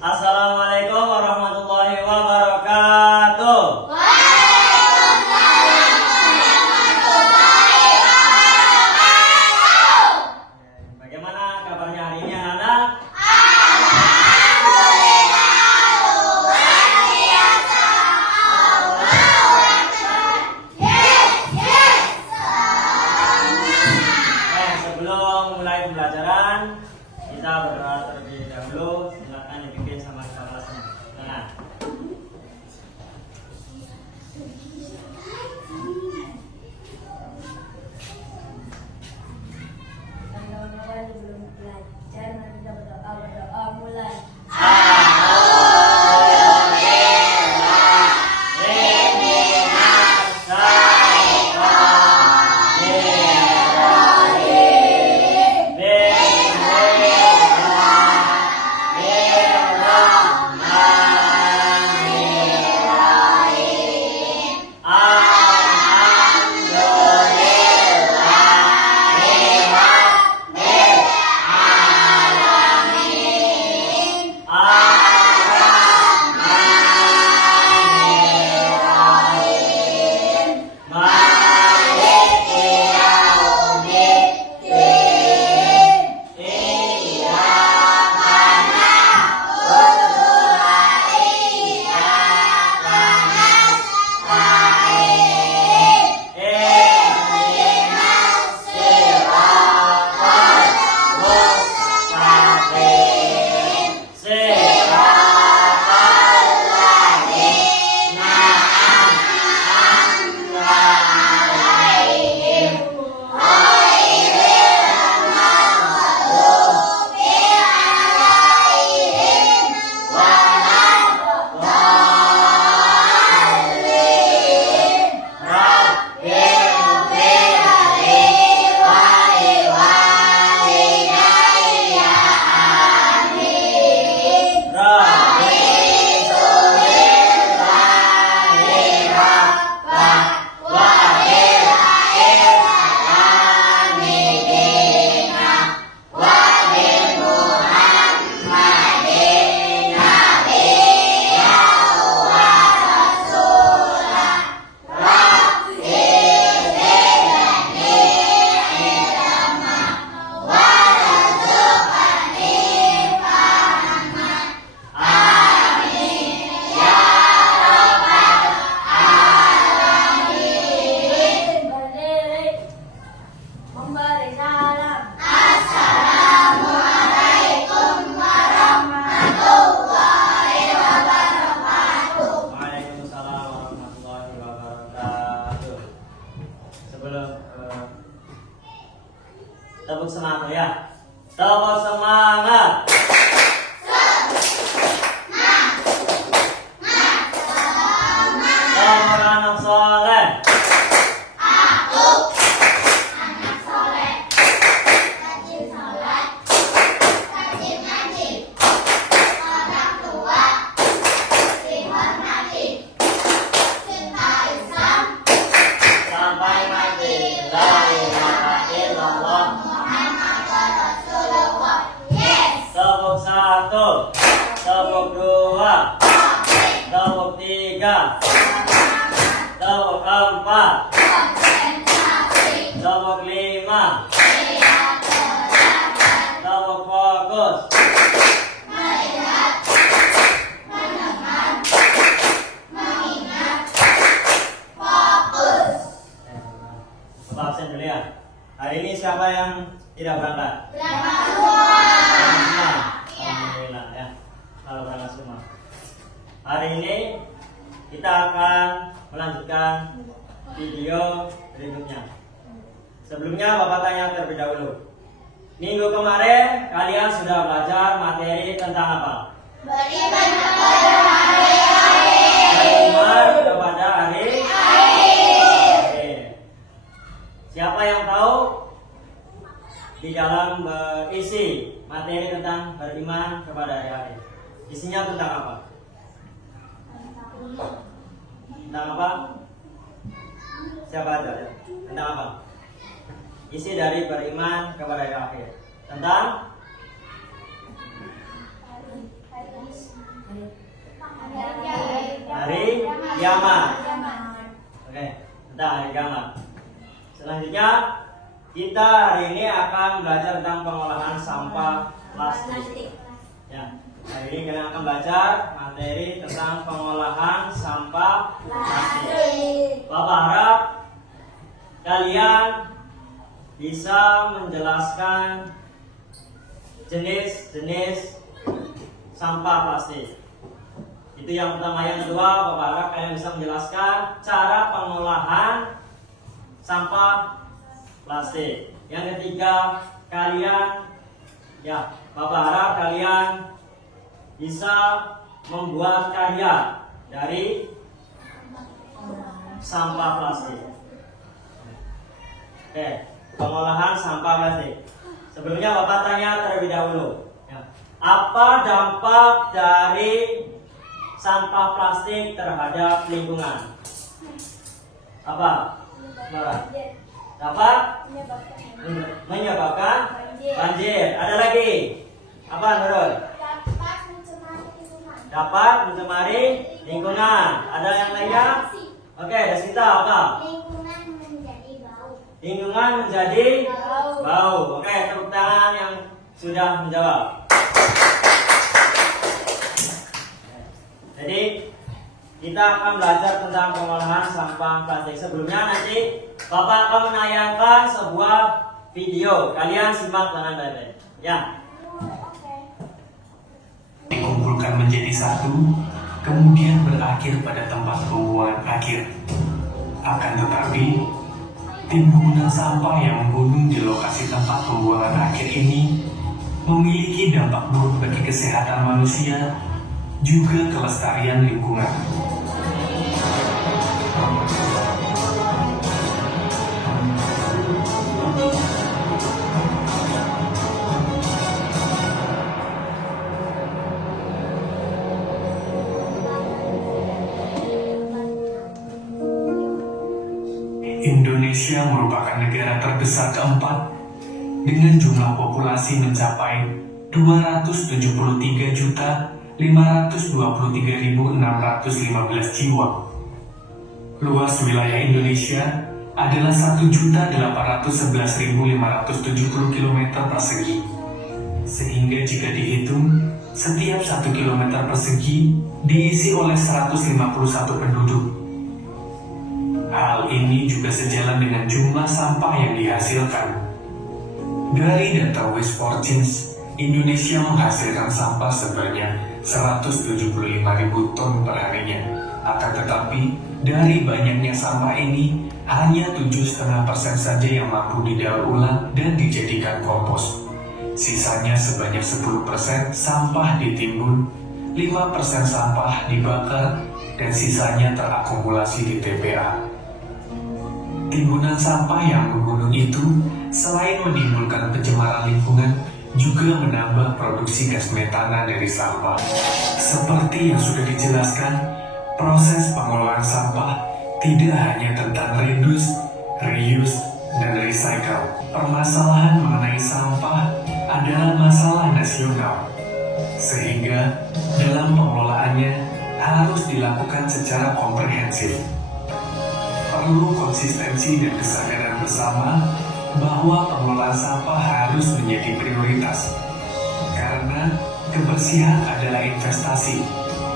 Assalamualaikum warahmatullahi wabarakatuh. Waalaikumsalam warahmatullahi wabarakatuh. Bagaimana kabarnya hari ini anak-anak? Alhamdulillah luar biasa. Allahu Akbar. Yes. Sebelum mulai pembelajaran, kita berdoa terlebih dahulu. Silakan dipimpin sama kepala kelasnya. Nah. Kawan-kawan belum belajar, nanti kita berdoa mulai. Memberi salam. Assalamualaikum warahmatullahi wabarakatuh. Waalaikumsalam warahmatullahi wabarakatuh. Sebelum tepuk semangat ya. Tepuk semangat. Tepuk anak soleh. Anak soleh, rajin sholat, rajin ngaji, orang tua dihormati, cinta Islam, Sampai mati. La ilaha illallah. Muhammad Rasulullah. Yes. Tepuk satu. Tepuk dua. Tepuk tiga. Tepuk empat. Konsentrasi, Tepuk lima. lihat terdapat, Tepuk fokus. melihat, mendengar, mengingat, fokus. Bapak absen dulu ya. Hari ini siapa yang tidak berangkat? Berangkat semua. Semua. Iya. Alhamdulillah ya. Kalau berangkat semua. Hari ini kita akan melanjutkan video berikutnya. Sebelumnya Bapak tanya terlebih dahulu. Minggu kemarin kalian sudah belajar materi tentang apa? Beriman kepada hari akhir. Beriman kepada hari akhir. Siapa yang tahu di dalam berisi materi tentang beriman kepada hari akhir? Isinya tentang apa? Tentang apa? Siapa aja ya? Tentang apa? Isi dari beriman kepada hari akhir. Tentang Hari kiamat. Oke, tentang hari kiamat. Selanjutnya kita hari ini akan belajar tentang pengolahan sampah plastik. Ya, hari ini kita akan belajar materi tentang pengolahan sampah plastik. Bapak harap kalian bisa menjelaskan jenis-jenis sampah plastik. Itu yang pertama. Yang kedua, Bapak harap kalian bisa menjelaskan cara pengolahan sampah plastik. Yang ketiga, Bapak harap kalian bisa membuat karya dari sampah plastik. Oke, pengolahan sampah plastik. Sebelumnya Bapak tanya terlebih dahulu, apa dampak dari sampah plastik terhadap lingkungan? Apa? Dapat menyebabkan banjir. Ada lagi? Apa Nurul? Dapat mencemari lingkungan. Ada yang lainnya? Oke, Desita apa? Lingkungan menjadi bau. Lingkungan menjadi bau. Oke, tepuk tangan yang sudah menjawab. Jadi kita akan belajar tentang pengolahan sampah plastik. Sebelumnya nanti Bapak akan menayangkan sebuah video. Kalian simak dengan baik-baik. Ya. Dikumpulkan menjadi satu, kemudian berakhir pada tempat pembuangan akhir. Akan tetapi, timbunan sampah yang membunuh di lokasi tempat pembuangan akhir ini memiliki dampak buruk bagi kesehatan manusia, juga kelestarian lingkungan. Indonesia merupakan negara terbesar keempat dengan jumlah populasi mencapai 273.523.615 jiwa. Luas wilayah Indonesia adalah 1.811.570 km persegi. Sehingga jika dihitung, setiap 1 km persegi diisi oleh 151 penduduk. Hal ini juga sejalan dengan jumlah sampah yang dihasilkan. Dari data Waste for Change, Indonesia menghasilkan sampah sebanyak 175.000 ton per harinya. Akan tetapi, dari banyaknya sampah ini, hanya 7,5% saja yang mampu didaur ulang dan dijadikan kompos. Sisanya sebanyak 10% sampah ditimbun, 5% sampah dibakar, dan sisanya terakumulasi di TPA. Timbunan sampah yang menggunung itu, selain menimbulkan pencemaran lingkungan, juga menambah produksi gas metana dari sampah. Seperti yang sudah dijelaskan, proses pengolahan sampah tidak hanya tentang reduce, reuse, dan recycle. Permasalahan mengenai sampah adalah masalah nasional, sehingga dalam pengelolaannya harus dilakukan secara komprehensif. Perlu konsistensi dan kesadaran bersama bahwa pengelolaan sampah harus menjadi prioritas, karena kebersihan adalah investasi,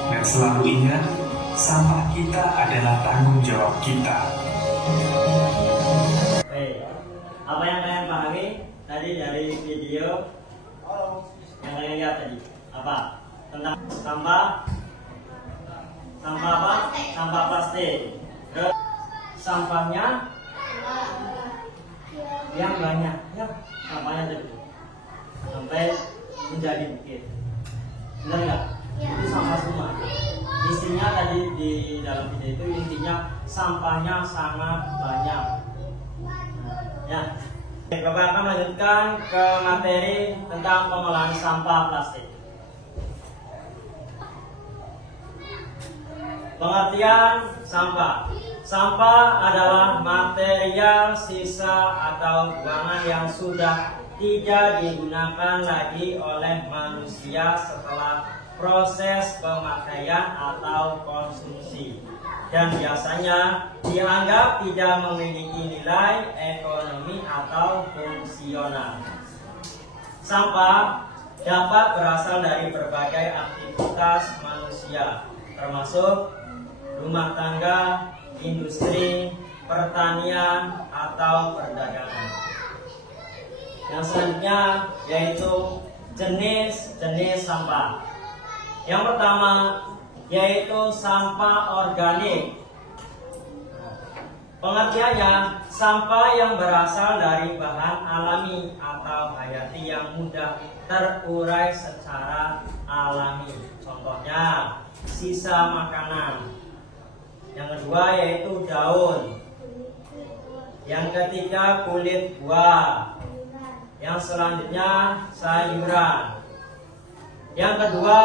dan selalu ingat, sampah kita adalah tanggung jawab kita. Baik. Apa yang kalian pahami tadi dari video yang kalian lihat tadi? Apa? Tentang sampah apa? Sampah plastik. Terus sampahnya yang banyak, ya sampahnya jadi sampai menjadi bukit. Benar nggak? Itu sampah semua. Isinya tadi di dalam video itu intinya sampahnya sangat banyak. Ya. Bapak akan melanjutkan ke materi tentang pengolahan sampah plastik. Pengertian sampah. Sampah adalah material sisa atau buangan yang sudah tidak digunakan lagi oleh manusia setelah proses pemakaian atau konsumsi, dan biasanya dianggap tidak memiliki nilai ekonomi atau fungsional. Sampah dapat berasal dari berbagai aktivitas manusia, termasuk rumah tangga, industri, pertanian, atau perdagangan. Yang selanjutnya yaitu jenis-jenis sampah. Yang pertama yaitu sampah organik. Pengertiannya, sampah yang berasal dari bahan alami atau hayati yang mudah terurai secara alami. Contohnya, sisa makanan. Yang kedua yaitu daun. Yang ketiga kulit buah. Yang selanjutnya sayuran. Yang kedua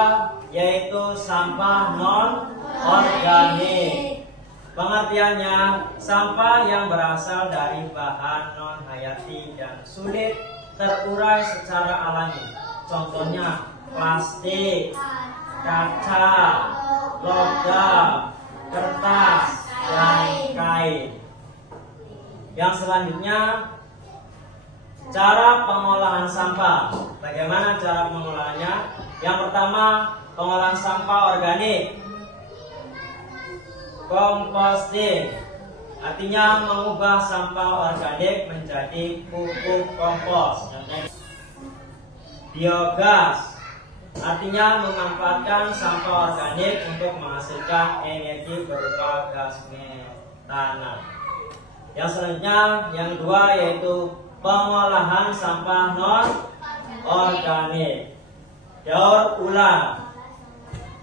yaitu sampah non-organik. Pengertiannya, sampah yang berasal dari bahan non-hayati dan sulit terurai secara alami. Contohnya plastik, kaca, logam, kertas, dan kain. Yang selanjutnya, cara pengolahan sampah. Bagaimana cara pengolahannya? Yang pertama, pengolahan sampah organik. Composting, artinya mengubah sampah organik menjadi pupuk kompos. Biogas, artinya memanfaatkan sampah organik untuk menghasilkan energi berupa gas metana. Yang selanjutnya, yang kedua yaitu pengolahan sampah non-organik. Daur ulang,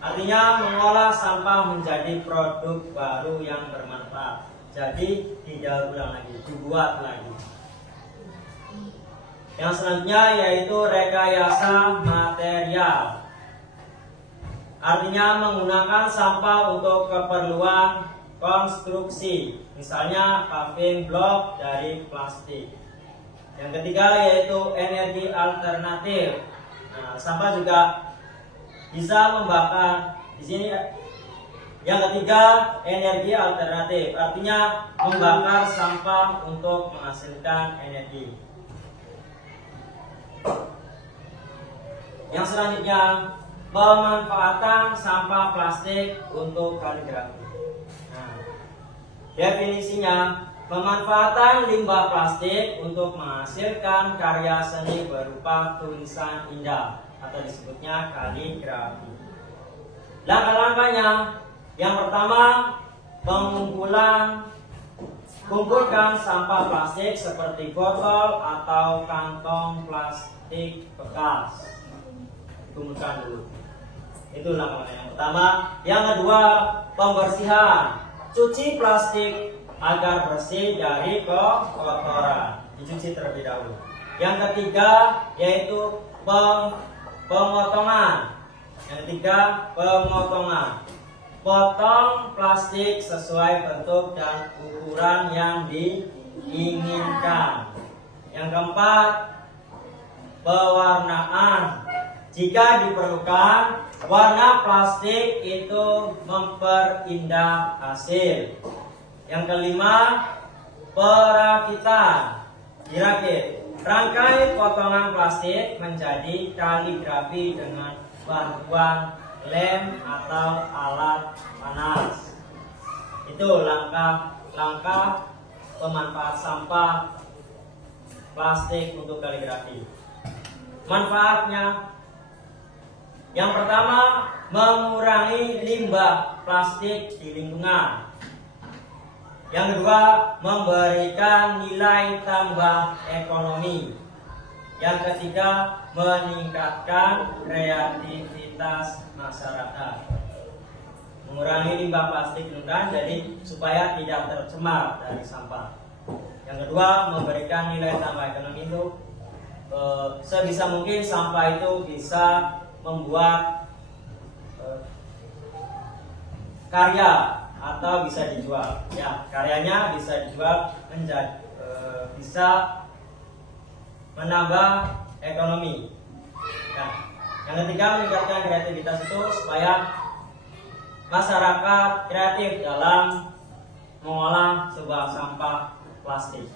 artinya mengolah sampah menjadi produk baru yang bermanfaat. Jadi didaur ulang lagi, dibuat lagi. Yang selanjutnya yaitu rekayasa material. Artinya menggunakan sampah untuk keperluan konstruksi. Misalnya paving block dari plastik. Yang ketiga yaitu energi alternatif. Nah, sampah juga bisa membakar. Di sini yang ketiga energi alternatif, artinya membakar sampah untuk menghasilkan energi. Yang selanjutnya, pemanfaatan sampah plastik untuk kaligrafi. Nah, definisinya, pemanfaatan limbah plastik untuk menghasilkan karya seni berupa tulisan indah atau disebutnya kaligrafi. Langkah-langkahnya, yang pertama, kumpulkan sampah plastik seperti botol atau kantong plastik bekas. Kumpulkan dulu. Itu langkah yang pertama. Yang kedua, pembersihan. Cuci plastik agar bersih dari kotoran. Dicuci terlebih dahulu. Yang ketiga yaitu pemotongan. Yang ketiga, pemotongan. Potong plastik sesuai bentuk dan ukuran yang diinginkan. Yang keempat, pewarnaan. Jika diperlukan, warna plastik itu memperindah hasil. Yang kelima, perakitan. Dirakit. Rangkai potongan plastik menjadi kaligrafi dengan bantuan lem atau alat panas. Itu langkah-langkah pemanfaat sampah plastik untuk kaligrafi. Manfaatnya, yang pertama, mengurangi limbah plastik di lingkungan. Yang kedua, memberikan nilai tambah ekonomi. Yang ketiga, meningkatkan kreativitas masyarakat. Mengurangi limbah plastik lingkungan, jadi supaya tidak tercemar dari sampah. Yang kedua, memberikan nilai tambah ekonomi itu sebisa mungkin sampah itu bisa membuat karya atau bisa dijual. Ya, karyanya bisa dijual menjadi bisa menambah ekonomi. Ya. Yang ketiga, meningkatkan kreativitas itu supaya masyarakat kreatif dalam mengolah sebuah sampah plastik.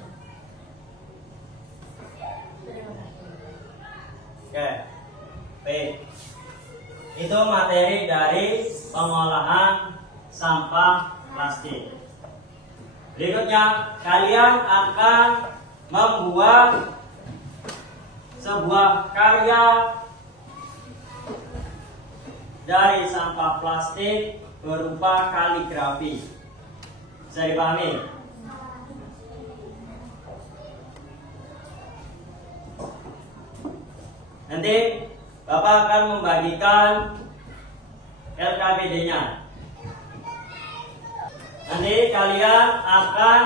Oke, B. Itu materi dari pengolahan sampah plastik. Berikutnya, kalian akan membuat sebuah karya dari sampah plastik berupa kaligrafi. Bisa dipahami? Nanti Bapak akan membagikan LKPD-nya. Nanti kalian akan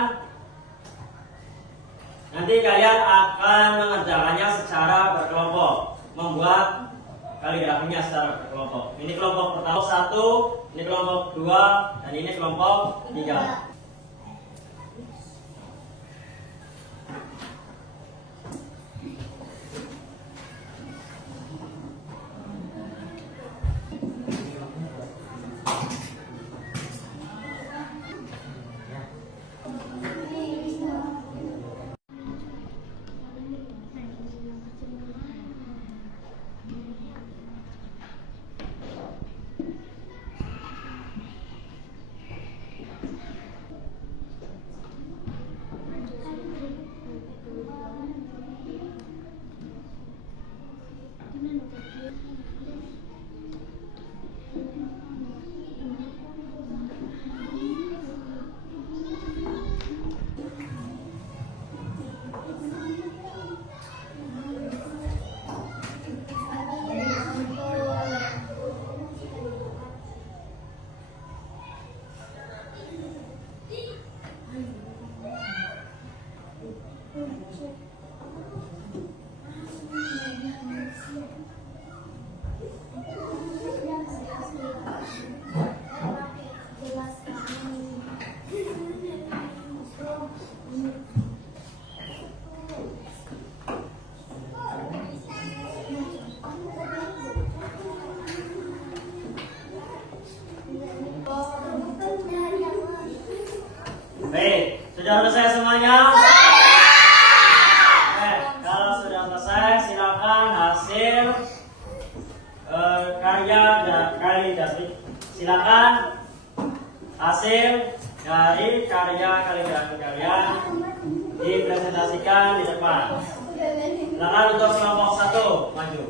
mengerjakannya secara berkelompok, membuat kaligrafinya secara berkelompok. Ini kelompok pertama 1, ini kelompok 2, dan ini kelompok 3. Baik, sudah selesai semuanya? Kalau sudah selesai, silakan hasil karya kaligrafi. Silakan hasil dari karya kaligrafi kalian dipresentasikan di depan. Silakan untuk kelompok 1 maju.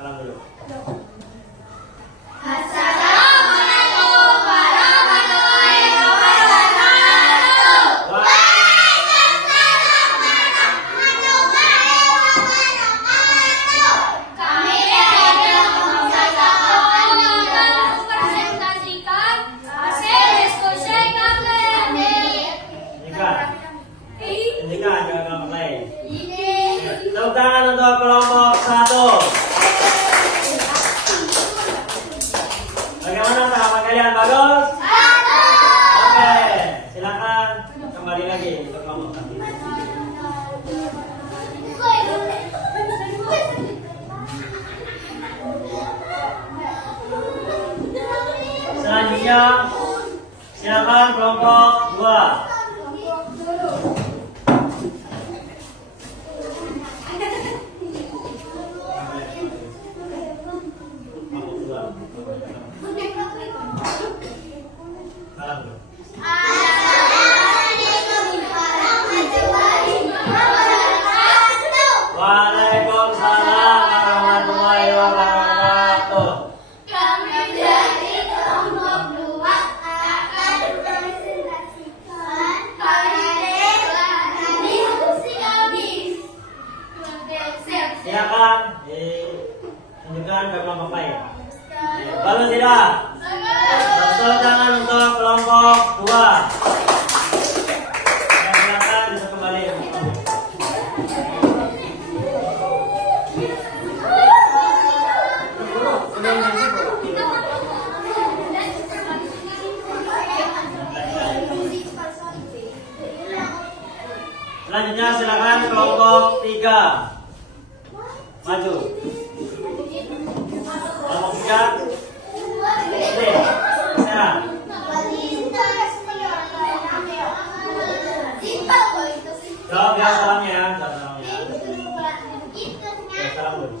Salam dulu. Assalamualaikum warahmatullahi wabarakatuh. Kami dari kelompok 1 akan mempresentasikan hasil diskusi kami. Ini kan juga kelompok lain. Tepuk tangan untuk kelompok 1. Bagaimana tahapan kalian? Bagus? Oke, silakan kembali lagi ke kelompok 1. Selanjutnya, silakan kelompok 2. Waalaikumsalam warahmatullahi wabarakatuh. Kami dari kelompok 2 akan mempresentasikan hasil diskusi kami. Silakan ditunjukkan ke kelompok lain. Bagus tidak? Tepuk tangan untuk kelompok 2. Silakan bisa kembali. Selanjutnya silakan kelompok 3 maju. Kelompok 3 oke, sekarang jawab ya salamnya ya, jawab salamnya. Ya, salam dulu.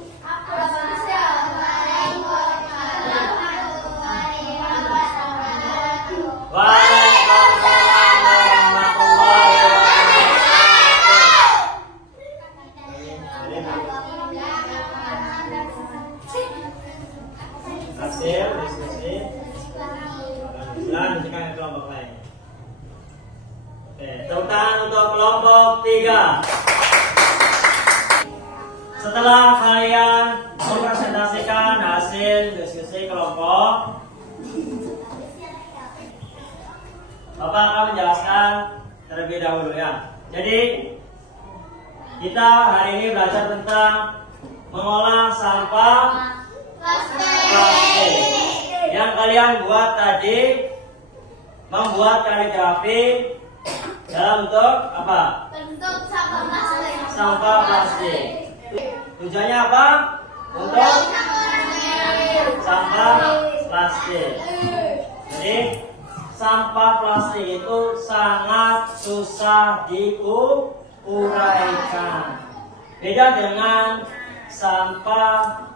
Waalaikumsalam warahmatullahi wabarakatuh. Hasil diskusi. Lanjutkan ke kelompok lain. Oke, tepuk tangan untuk kelompok 3. Setelah kalian mempresentasikan hasil diskusi kelompok, Bapak akan menjelaskan terlebih dahulu ya. Jadi kita hari ini belajar tentang mengolah sampah plastik. Yang kalian buat tadi membuat kaligrafi dalam bentuk apa? Bentuk sampah plastik. Sampah plastik. Tujuannya apa? Untuk sampah plastik. Jadi sampah plastik itu sangat susah diuraikan. Beda dengan sampah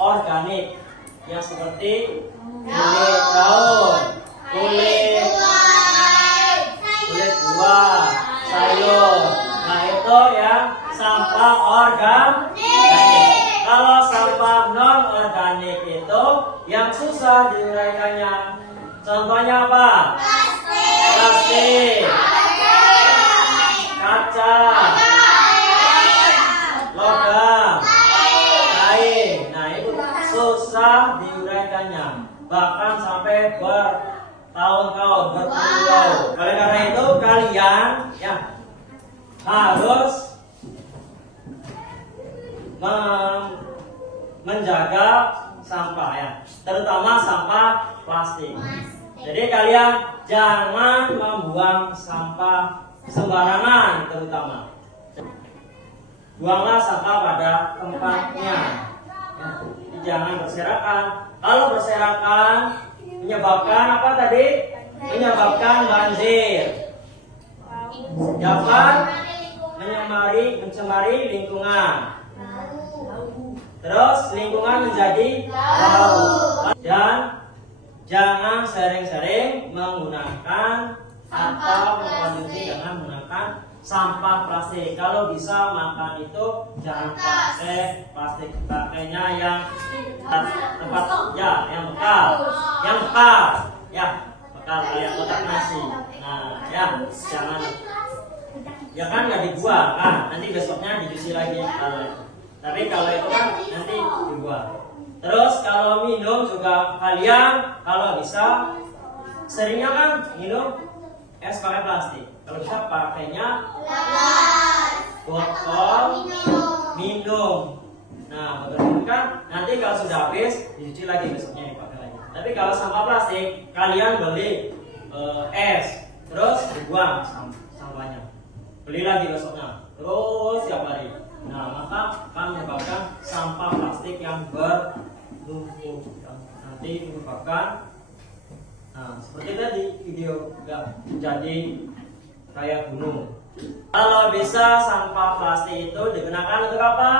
organik yang seperti kulit daun, kulit buah, sayur. Nah itu yang sampah organik. Kalau sampah non organik itu yang susah diuraikannya. Contohnya apa? Plastik, kaca, logam, kain. Nah itu susah diuraikannya, bahkan sampai bertahun-tahun, berpuluh-tahun. Oleh karena itu kalian ya harus menjaga sampah ya, terutama sampah plastik. Jadi kalian jangan membuang sampah sembarangan, terutama buanglah sampah pada tempatnya. Ya, jangan berserakan. Kalau berserakan menyebabkan apa tadi? Menyebabkan banjir. Dapat mencemari lingkungan. Terus lingkungan menjadi bau. Dan jangan sering-sering menggunakan atau mengkonsumsi dengan menggunakan sampah plastik. Kalau bisa makan itu jangan pakai plastik, pakainya yang tempat ya, yang bekal ya, bekal kayak kotak nasi. Nah ya, jangan ya kan nggak dibuang kan, nanti besoknya dicuci lagi. Tapi kalau itu kan nanti dibuang. Terus kalau minum juga kalian kalau bisa seringnya kan minum es pakai plastik. Kalau bisa pakainya botol minum. Nah botol minum kan nanti kalau sudah habis dicuci lagi, besoknya dipakai lagi. Tapi kalau sampah plastik kalian beli es terus dibuang sampahnya, beli lagi besoknya terus tiap hari. Nah maka akan menyebabkan sampah plastik yang bertumpuk nanti menyebabkan seperti tadi video nggak jadi kayak gunung. Kalau bisa sampah plastik itu digunakan untuk apa?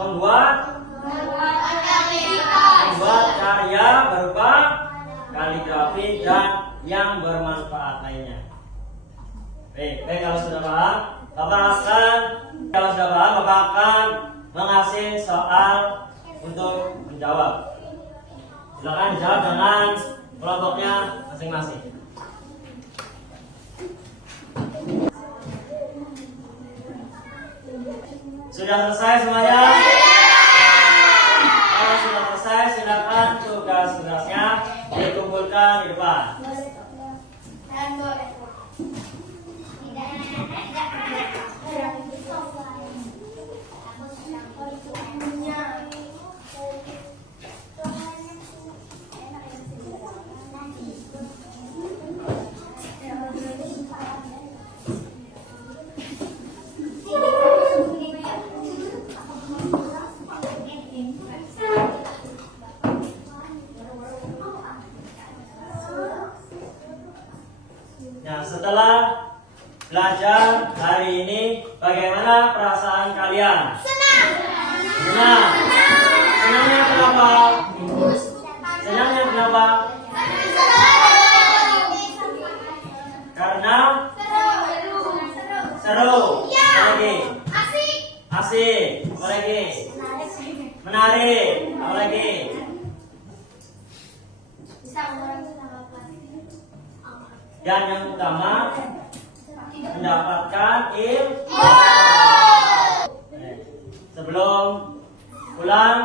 Membuat karya berupa kaligrafi dan yang bermanfaat lainnya. Baik, kalau sudah paham, Bapak akan mengasih soal untuk menjawab. Silakan dijawab dengan kelompoknya masing-masing. Sudah selesai semuanya? Kalau sudah selesai, silakan tugas-tugasnya dikumpulkan di depan. belajar hari ini. Bagaimana perasaan kalian? Senang. Senangnya kenapa? Senangnya kenapa? Karena seru. Apa lagi? Asik. Apa lagi? Menarik. Apa lagi? Dan yang utama, mendapatkan ilmu. Sebelum pulang,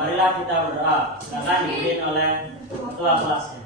marilah kita berdoa. Silakan dipimpin oleh ketua kelasnya.